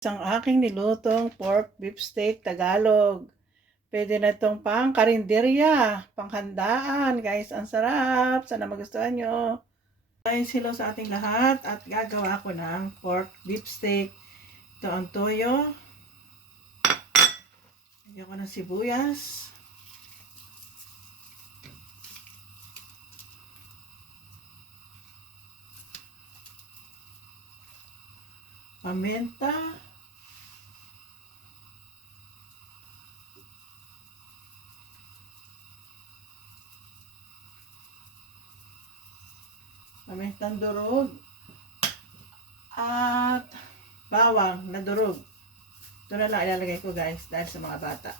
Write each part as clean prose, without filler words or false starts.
Ang aking nilutong pork beef steak Tagalog. Pwede na itong pang karinderya, panghandaan. Guys, ang sarap. Sana magustuhan nyo. Guys, hello sa ating lahat. At gagawa ako ng pork beef steak. Ito ang toyo. Lagyan ko ng sibuyas. Paminta. Pamintang durog. At bawang na durog. Ito na lang ilalagay ko guys dahil sa mga bata.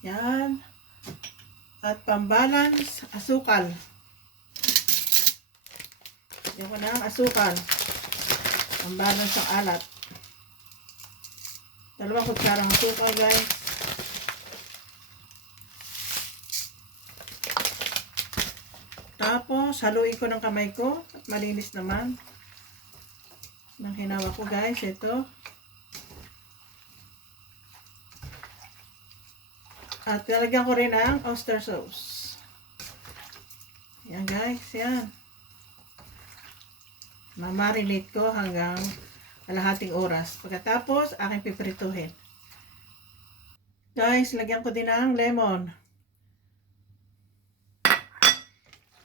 Yan. At pambalance, asukal. Yan ko na ang asukal. Pambalance ang alat. 2 kutsarang asukal guys. Tapos, haluin ko ng kamay ko. At malinis naman. Nang hinawa ko guys, ito. At lalagyan ko rin ng oyster sauce. Yan guys, yan. Mamarinate ko hanggang kalahating oras. Pagkatapos, aking piprituhin. Guys, lagyan ko din ng lemon.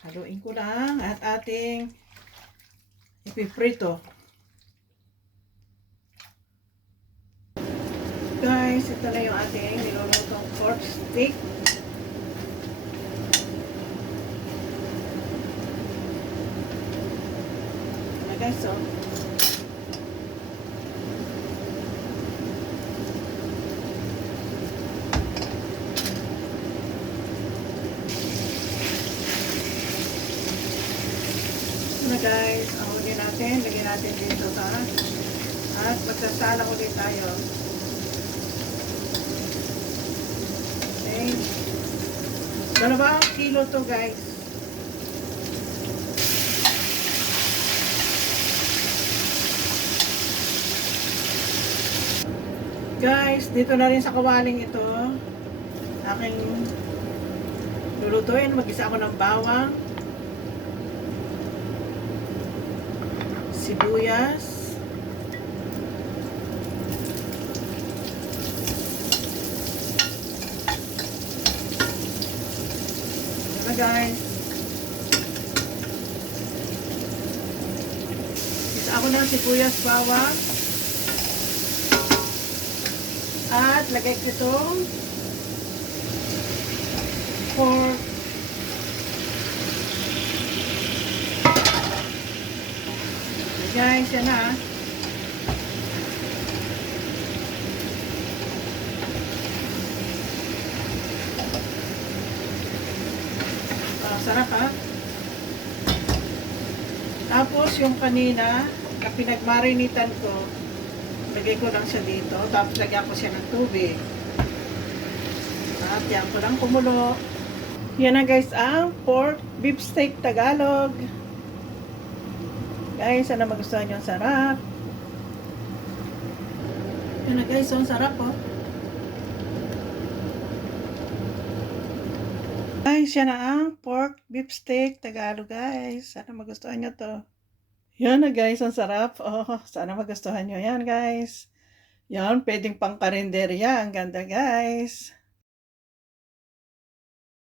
Haluin ko lang at ating ipiprito. Guys, ito na yung ating nilulutong pork steak. Ito na guys, so. Ito na guys, ang huli natin, lagyan natin dito sa at magsasala ulit tayo. Okay. 2 kilo to guys. Guys, dito na rin sa kawaling ito aking lulutuin. Mag-isa ako ng bawang, sibuyas, ito na guys. Isa ako ng sibuyas, bawang, at lagay ko itong pork. Guys, yan na. Sarap ha. Tapos yung kanina na pinagmarinitan ko, lagay ko lang siya dito. Tapos lagyan ko siya ng tubig. At yan ko lang kumulo. Yan na guys ang pork beef steak Tagalog. Guys, sana magustuhan nyo. Ang sarap. Yan na guys, ang sarap oh. Guys, yan na ang pork beef steak Tagalog guys. Sana magustuhan nyo to. Yan na guys, ang sarap. Oh, sana magustuhan nyo yan guys. Yan, pwedeng pang karinderya. Ang ganda guys.